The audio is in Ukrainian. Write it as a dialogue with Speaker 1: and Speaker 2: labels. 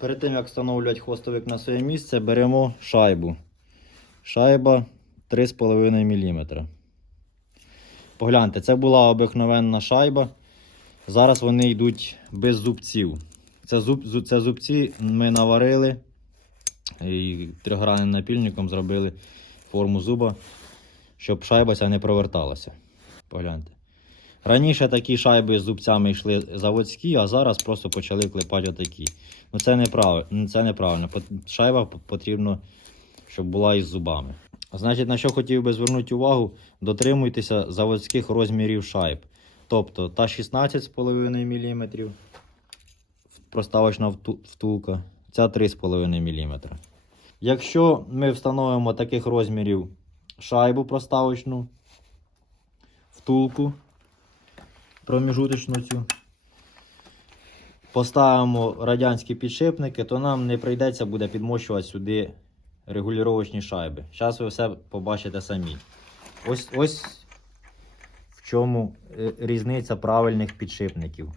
Speaker 1: Перед тим як встановлювати хвостовик на своє місце, беремо шайбу. Шайба 3,5 мм. Погляньте, це була обикновенна шайба. Зараз вони йдуть без зубців. Це, зуб, це зубці ми наварили і трьохгранним напільником зробили форму зуба, щоб шайба ця не проверталася. Погляньте. Раніше такі шайби з зубцями йшли заводські, а зараз просто почали клепати отакі. Ну це неправильно. Це неправильно. Шайба потрібно, щоб була із зубами. Значить, на що хотів би звернути увагу, дотримуйтеся заводських розмірів шайб. Тобто та 16,5 мм проставочна втулка, ця 3,5 мм. Якщо ми встановимо таких розмірів шайбу проставочну, втулку проміжуточну цю, поставимо радянські підшипники, то нам не прийдеться буде підмощувати сюди регулювачні шайби. Зараз ви все побачите самі. Ось ось в чому е, різниця правильних підшипників.